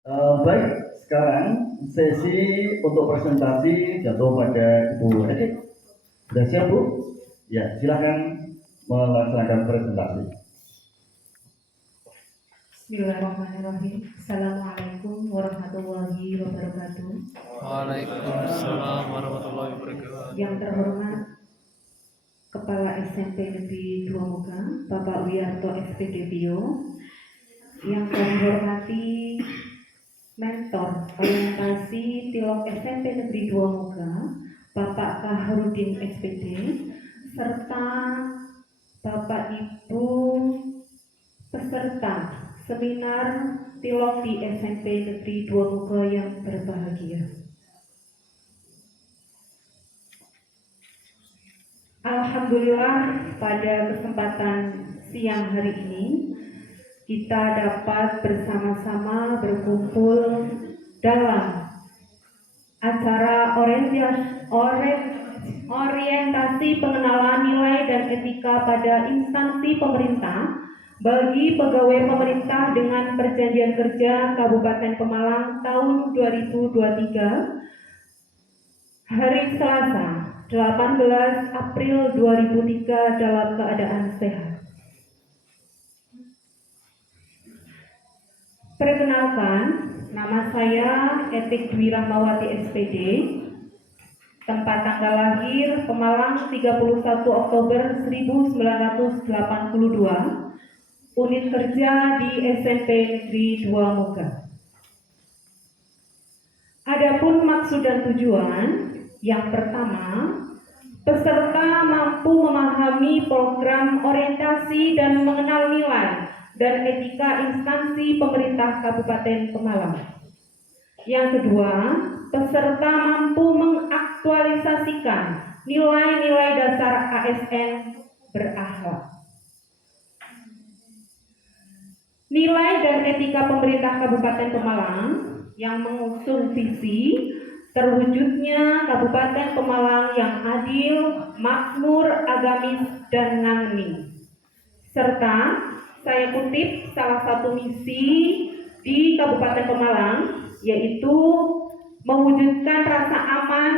Baik, sekarang sesi untuk presentasi jatuh pada Ibu Edith. Sudah siap, Bu? Ya, silakan melaksanakan presentasi. Bismillahirrahmanirrahim. Assalamualaikum warahmatullahi wabarakatuh. Waalaikumsalam warahmatullahi wabarakatuh. Yang terhormat Kepala SMP Negeri 2 Muka, Bapak Wiarto SPD Bio. Yang kami hormati Mentor Orientasi Tilok SMP Negeri 2 Muka, Bapak Kaharudin SPD, serta Bapak Ibu peserta seminar Tilok di SMP Negeri 2 Muka yang berbahagia. Alhamdulillah, pada kesempatan siang hari ini kita dapat bersama-sama berkumpul dalam acara orientasi pengenalan nilai dan etika pada instansi pemerintah bagi pegawai pemerintah dengan perjanjian kerja Kabupaten Pemalang tahun 2023 hari Selasa 18 April 2003 dalam keadaan sehat. Perkenalkan, nama saya Etik Dwi Rahmawati SPD, tempat tanggal lahir Pemalang 31 Oktober 1982, unit kerja di SMP Negeri 2 Muka. Adapun maksud dan tujuan, yang pertama, peserta mampu memahami program orientasi dan mengenal nilai dan etika instansi pemerintah Kabupaten Pemalang. Yang kedua, peserta mampu mengaktualisasikan nilai-nilai dasar ASN berakhlak. Nilai dan etika pemerintah Kabupaten Pemalang yang mengusung visi terwujudnya Kabupaten Pemalang yang adil, makmur, agamis, dan ngangni. Serta saya kutip salah satu misi di Kabupaten Pemalang, yaitu mewujudkan rasa aman,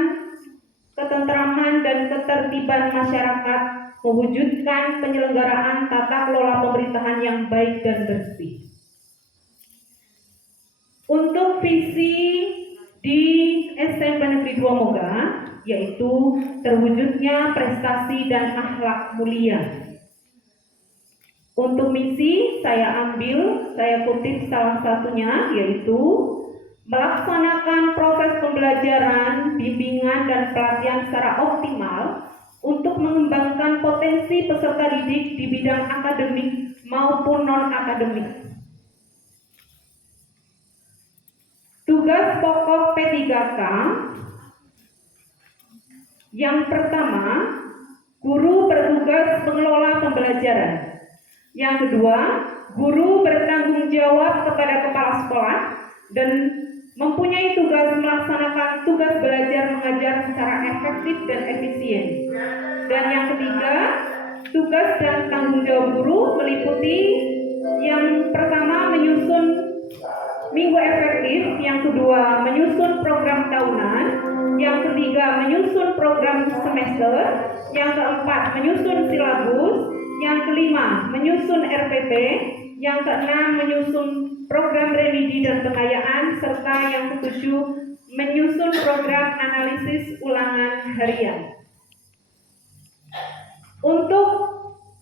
ketentraman, dan ketertiban masyarakat, mewujudkan penyelenggaraan tata kelola pemerintahan yang baik dan bersih. Untuk visi di SMP Negeri 2 Moga, yaitu terwujudnya prestasi dan akhlak mulia. Untuk misi saya kutip salah satunya, yaitu melaksanakan proses pembelajaran, bimbingan, dan pelatihan secara optimal untuk mengembangkan potensi peserta didik di bidang akademik maupun non-akademik. Tugas pokok P3K yang pertama, guru bertugas mengelola pembelajaran. Yang kedua, guru bertanggung jawab kepada kepala sekolah dan mempunyai tugas melaksanakan tugas belajar mengajar secara efektif dan efisien. Dan yang ketiga, tugas dan tanggung jawab guru meliputi yang pertama menyusun minggu efektif, yang kedua menyusun program tahunan, yang ketiga menyusun program semester, yang keempat menyusun silabus, yang kelima menyusun RPP, yang keenam menyusun program religi dan pengayaan, serta yang ketujuh menyusun program analisis ulangan harian. Untuk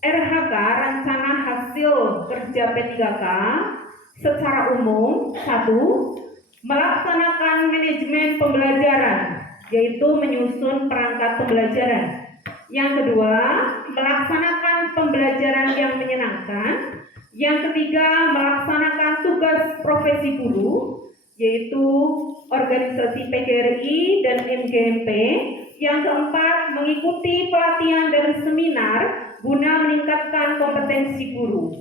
RHK, rencana hasil kerja P3K, secara umum, 1. Melaksanakan manajemen pembelajaran, yaitu menyusun perangkat pembelajaran. Yang kedua, melaksanakan pembelajaran yang menyenangkan. Yang ketiga, melaksanakan tugas profesi guru, yaitu organisasi PGRI dan MGMP. Yang keempat, mengikuti pelatihan dan seminar guna meningkatkan kompetensi guru.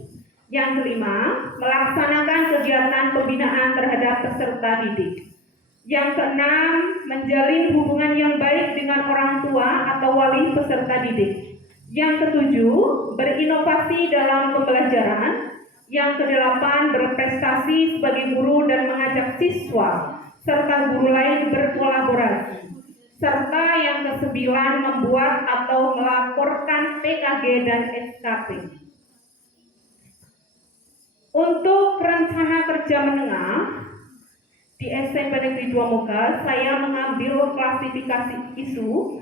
Yang kelima, melaksanakan kegiatan pembinaan terhadap peserta didik. Yang keenam, menjalin hubungan yang baik dengan orang tua atau wali peserta didik. Yang ketujuh, berinovasi dalam pembelajaran. Yang kedelapan, berprestasi sebagai guru dan mengajak siswa serta guru lain berkolaborasi. Serta yang kesembilan, membuat atau melaporkan PKG dan SKP. Untuk rencana kerja menengah di SMP Negeri 2 Moga, saya mengambil klasifikasi isu.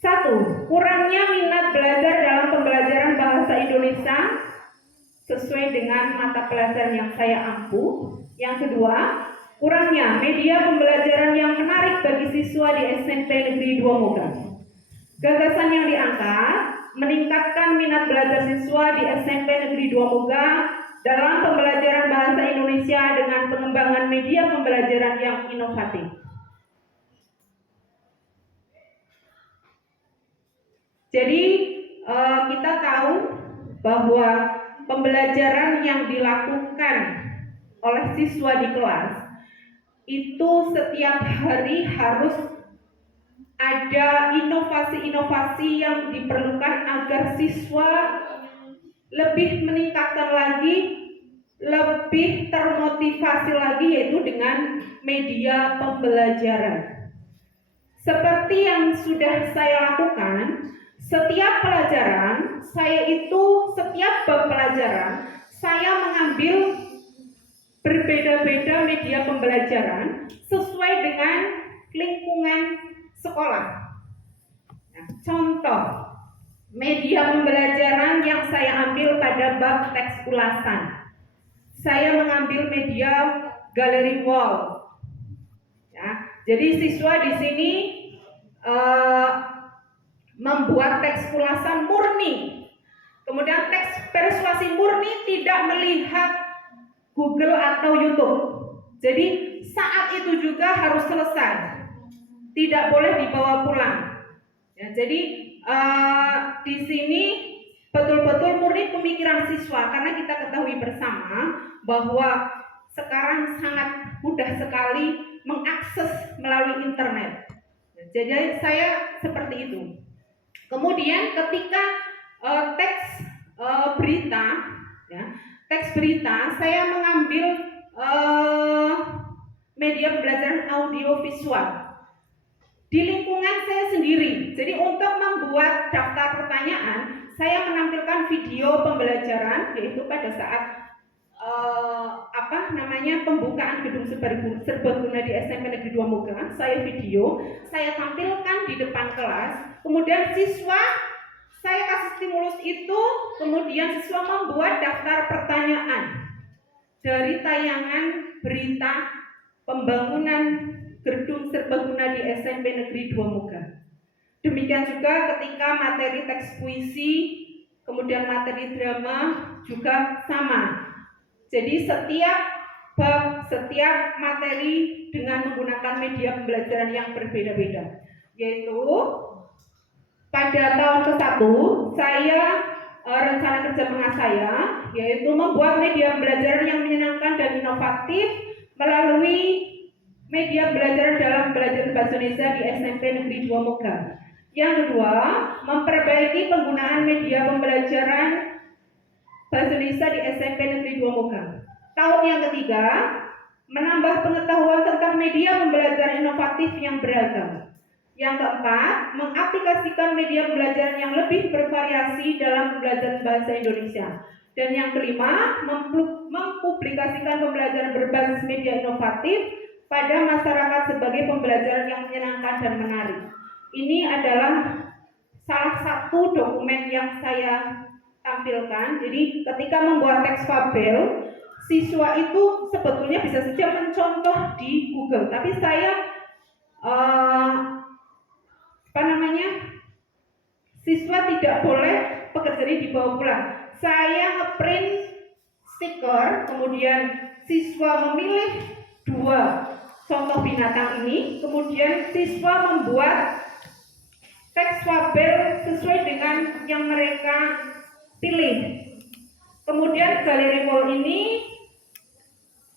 1. Kurangnya minat belajar dalam pembelajaran bahasa Indonesia sesuai dengan mata pelajaran yang saya ampuh. Yang kedua, kurangnya media pembelajaran yang menarik bagi siswa di SMP Negeri 2 Moga. Gagasan yang diangkat meningkatkan minat belajar siswa di SMP Negeri 2 Moga dalam pembelajaran bahasa Indonesia dengan pengembangan media pembelajaran yang inovatif. Jadi kita tahu bahwa pembelajaran yang dilakukan oleh siswa di kelas itu setiap hari harus ada inovasi-inovasi yang diperlukan agar siswa lebih meningkatkan lagi, lebih termotivasi lagi, yaitu dengan media pembelajaran. Seperti yang sudah saya lakukan, setiap pelajaran, setiap bab pelajaran, saya mengambil berbeda-beda media pembelajaran sesuai dengan lingkungan sekolah. Nah, contoh media pembelajaran yang saya ambil pada bab teks ulasan, saya mengambil media galeri wall. Ya, jadi siswa di sini membuat teks ulasan murni, kemudian teks persuasi murni, tidak melihat Google atau YouTube. Jadi saat itu juga harus selesai, tidak boleh dibawa pulang. Ya, jadi di sini betul-betul murni pemikiran siswa, karena kita ketahui bersama bahwa sekarang sangat mudah sekali mengakses melalui internet. Jadi saya seperti itu. Kemudian ketika teks berita, ya, teks berita, saya mengambil media pembelajaran audio visual di lingkungan saya sendiri. Jadi untuk membuat daftar pertanyaan, saya menampilkan video pembelajaran, yaitu pada saat pembukaan gedung serbaguna di SMP Negeri 2 Moga. Saya video, saya tampilkan di depan kelas, kemudian siswa saya kasih stimulus itu, kemudian siswa membuat daftar pertanyaan dari tayangan berita pembangunan gedung serbaguna di SMP Negeri 2 Moga. Demikian juga ketika materi teks puisi, kemudian materi drama juga sama. Jadi setiap materi dengan menggunakan media pembelajaran yang berbeda-beda. Yaitu pada tahun ke-1 saya rencana kerja menengah saya yaitu membuat media pembelajaran yang menyenangkan dan inovatif melalui media pembelajaran dalam pembelajaran bahasa Indonesia di SMP Negeri 2 Moga. Yang kedua, memperbaiki penggunaan media pembelajaran bahasa Indonesia di SMP Negeri 2 Moga. Tahun yang ketiga, menambah pengetahuan tentang media pembelajaran inovatif yang beragam. Yang keempat, mengaplikasikan media pembelajaran yang lebih bervariasi dalam pembelajaran bahasa Indonesia. Dan yang kelima, mempublikasikan pembelajaran berbasis media inovatif pada masyarakat sebagai pembelajaran yang menyenangkan dan menarik. Ini adalah salah satu dokumen yang saya tampilkan. Jadi ketika membuat teks fabel, siswa itu sebetulnya bisa saja mencontoh di Google, tapi saya siswa tidak boleh pekerjaan ini dibawa pulang. Saya ngeprint stiker, kemudian siswa memilih 2 contoh binatang ini, kemudian siswa membuat teks fabel sesuai dengan yang mereka pilih. Kemudian galeri wall ini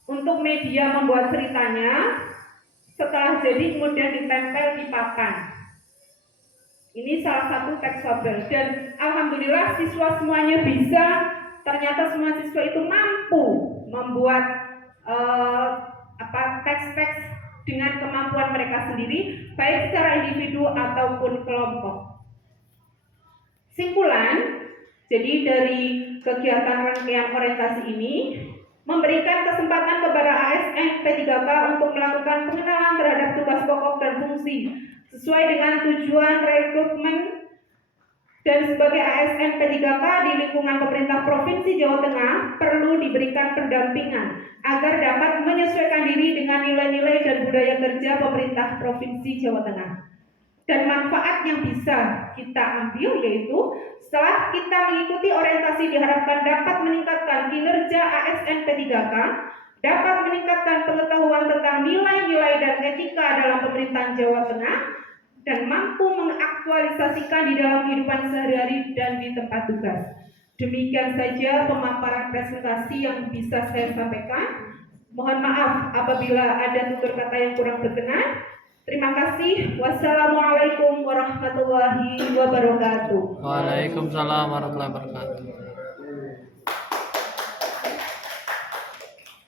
untuk media membuat ceritanya, setelah jadi kemudian ditempel di papan. Ini salah satu teks fabel dan alhamdulillah siswa semuanya bisa ternyata semua siswa itu mampu membuat teks-teks dengan kemampuan mereka sendiri, baik secara individu ataupun kelompok. Simpulan, jadi dari kegiatan rangkaian orientasi ini memberikan kesempatan kepada ASN P3K untuk melakukan pengenalan terhadap tugas pokok dan fungsi sesuai dengan tujuan rekrutmen, dan sebagai ASN P3K di lingkungan pemerintah Provinsi Jawa Tengah perlu diberikan pendampingan agar dapat menyesuaikan diri dengan nilai-nilai dan budaya kerja pemerintah Provinsi Jawa Tengah. Dan manfaat yang bisa kita ambil yaitu setelah kita mengikuti orientasi diharapkan dapat meningkatkan kinerja ASN P3K, dapat meningkatkan pengetahuan tentang nilai-nilai dan etika dalam pemerintahan Jawa Tengah, dan mampu mengaktualisasikan di dalam kehidupan sehari-hari dan di tempat tugas. Demikian saja pemaparan presentasi yang bisa saya sampaikan. Mohon maaf apabila ada tutur kata yang kurang berkenan. Terima kasih. Wassalamualaikum warahmatullahi wabarakatuh. Waalaikumsalam warahmatullahi wabarakatuh.